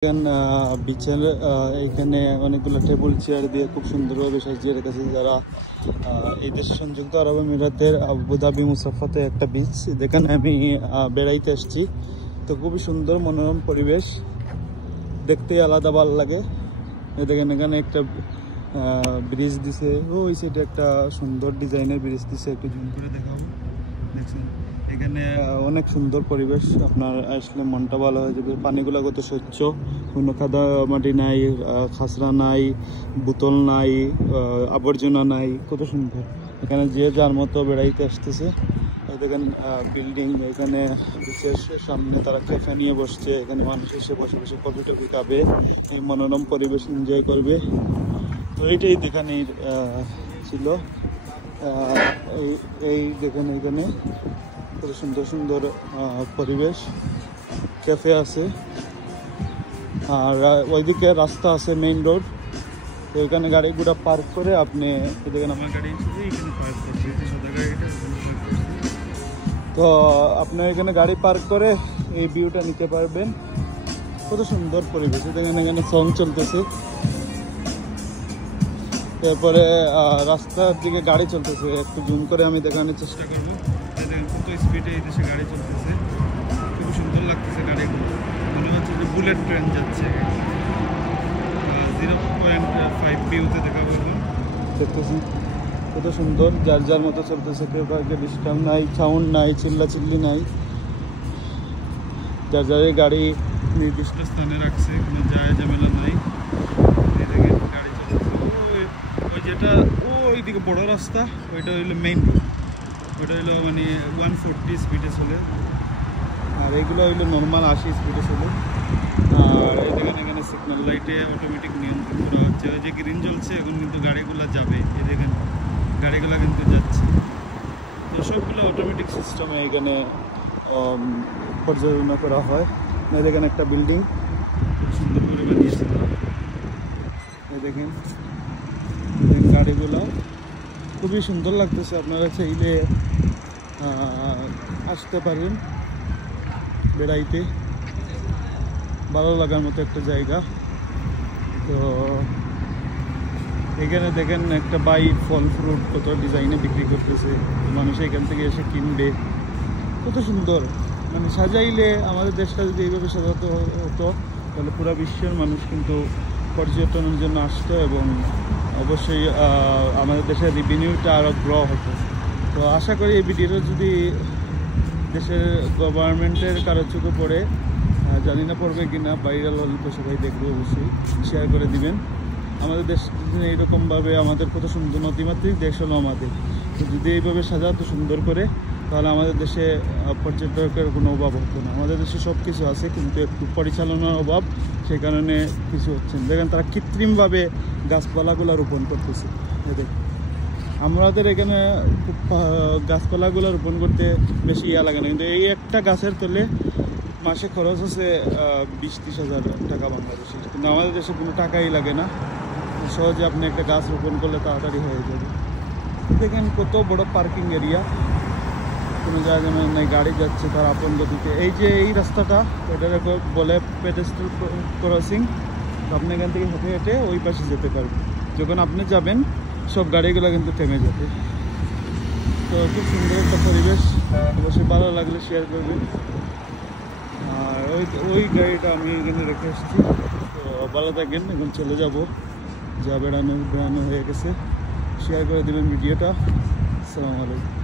বিচের এখানে অনেকগুলো টেবিল চেয়ার দিয়ে খুব সুন্দরভাবে সাজিয়ে রেখেছে। যারা এই দেশে সংযুক্ত আরব আমিরাতের আবুধাবি মুসাফাতে একটা বিচ, যেখানে আমি বেড়াইতে আসছি। তো খুবই সুন্দর মনোরম পরিবেশ, দেখতেই আলাদা ভালো লাগে। দেখেন এখানে একটা ব্রিজ দিছে, ওই সাইডে একটা সুন্দর ডিজাইনের ব্রিজ দিছে, একটু জুম করে দেখাবো। দেখছেন এখানে অনেক সুন্দর পরিবেশ, আপনার আসলে মনটা ভালো হয়ে যাবে। পানিগুলো কত স্বচ্ছ, কোনো কাদা মাটি নাই, খাসরা নাই, বোতল নাই, আবর্জনা নাই, কত সুন্দর। এখানে যে যার মতো বেড়াইতে আসতেছে। দেখেন বিল্ডিং, এখানে বিশেষ সামনে তারা ক্যাফে নিয়ে বসছে। এখানে মানুষ এসে বসে বসে কফি টফি খাবে, এই মনোরম পরিবেশ এনজয় করবে। তো এইটাই দেখানে ছিল। এই দেখেন এখানে কত সুন্দর সুন্দর পরিবেশ, ক্যাফে আছে, আর ওইদিকে রাস্তা আছে, মেইন রোড। তো এখানে গাড়িগুলো পার্ক করে আপনি দেখেন, আমার গাড়ি এখানে পার্ক করছি, তো আপনি এখানে গাড়ি পার্ক করে এই ভিউটা নিতে পারবেন। কত সুন্দর পরিবেশ, দেখেন এখানে সং চলতেছে, তারপরে রাস্তার দিকে গাড়ি চলতেছে। একটু জুম করে আমি দেখানোর চেষ্টা করবো। দেখেন কত স্পিডে এই দেশে গাড়ি চলতেছে, খুব সুন্দর লাগতেছে গাড়িগুলো। মনে হচ্ছে যে বুলেট ট্রেন যাচ্ছে। 0.5 ভিউতে দেখাবো এখন, দেখতেছি কত সুন্দর, যার যার মতো চলতেছে। কেউ কাউকে ডিস্টার্ব নাই, সাউন্ড নাই, চিল্লাচিল্লি নাই। যার যার গাড়ি নির্দিষ্ট স্থানে রাখছে, কোনো যায় ঝামেলা নাই। দেখেন গাড়ি চলতেছে, ওই যেটা ওইদিকে বড় রাস্তা, ওইটা হইলো মেইন রোড। ওইটা হইলো মানে 140 স্পিডে চলে, আর এইগুলো হইলো নর্মাল 80 স্পিডে চলে। আর এই দেখেন এখানে সিগন্যাল লাইটে অটোমেটিক নিয়ন্ত্রণ করা হচ্ছে। ওই যে গ্রিন জ্বলছে, এখন কিন্তু গাড়িগুলো যাবে। এই দেখেন গাড়িগুলো কিন্তু যাচ্ছে। তো সবগুলো অটোমেটিক সিস্টেমে এখানে পর্যালোচনা করা হয়। দেখেন একটা বিল্ডিং সুন্দর করে বানিয়েছে। এই দেখেন গাড়িগুলো খুবই সুন্দর লাগতেছে। আপনারা চাইলে আসতে পারেন বেড়াইতে, ভালো লাগার মতো একটা জায়গা। তো এখানে দেখেন একটা বাই ফল ফ্রুট কত ডিজাইনে বিক্রি করতেছে, মানুষ এখান থেকে এসে কিনবে। কত সুন্দর, মানে সাজাইলে আমাদের দেশটা যদি এইভাবে সাজাতে হতো, তাহলে পুরো বিশ্বের মানুষ কিন্তু পর্যটনের জন্য আসতো, এবং অবশ্যই আমাদের দেশের রেভিনিউটা আরও গ্রো হতো। তো আশা করি এই ভিডিওটা যদি দেশের গভর্নমেন্টের কারো চোখে পড়ে, জানি না পড়বে কিনা, ভাইরাল হলে তো সবাই দেখবে, অবশ্যই শেয়ার করে দিবেন। আমাদের দেশ এইরকমভাবে, আমাদের কত সুন্দর নদীমাতৃক দেশ হলো আমাদের, তো যদি এইভাবে সাজাতো সুন্দর করে, তাহলে আমাদের দেশে পর্যটকের কোনো অভাব হতো না। আমাদের দেশে সব কিছু আছে, কিন্তু একটু পরিচালনার অভাব, সেই কারণে কিছু হচ্ছে না। দেখেন তারা কৃত্রিমভাবে গাছপালাগুলো রোপণ করতেছে। আমাদের এখানে গাছপালাগুলো রোপণ করতে বেশি লাগে না, কিন্তু এই একটা গাছের তলে মাসে খরচ আছে 20-30 হাজার টাকা বাংলাদেশে। কিন্তু আমাদের দেশে কোনো টাকাই লাগে না, সহজে আপনি একটা গাছ রোপণ করলে তাড়াতাড়ি হয়ে যাবে। দেখেন কত বড় পার্কিং এরিয়া, কোনো জায়গা নাই, গাড়ি যাচ্ছে তার আপন গতিতে। এই যে এই রাস্তাটা, এটার বলে পেডেস্ট্রিয়াল ক্রসিং। আপনি এখান থেকে হেঁটে হেঁটে ওই পাশে যেতে পারবেন। যখন আপনি যাবেন, সব গাড়িগুলো কিন্তু থেমে যাবে। তো খুব সুন্দর একটা পরিবেশ, অবশ্যই ভালো লাগলে শেয়ার করবেন। আর ওই গাড়িটা আমি এখানে রেখে এসেছি। তো ভালো থাকেন, এখন চলে যাব, যা বেড়ানো হয়ে গেছে। শেয়ার করে দেবেন ভিডিওটা। আসসালামু আলাইকুম।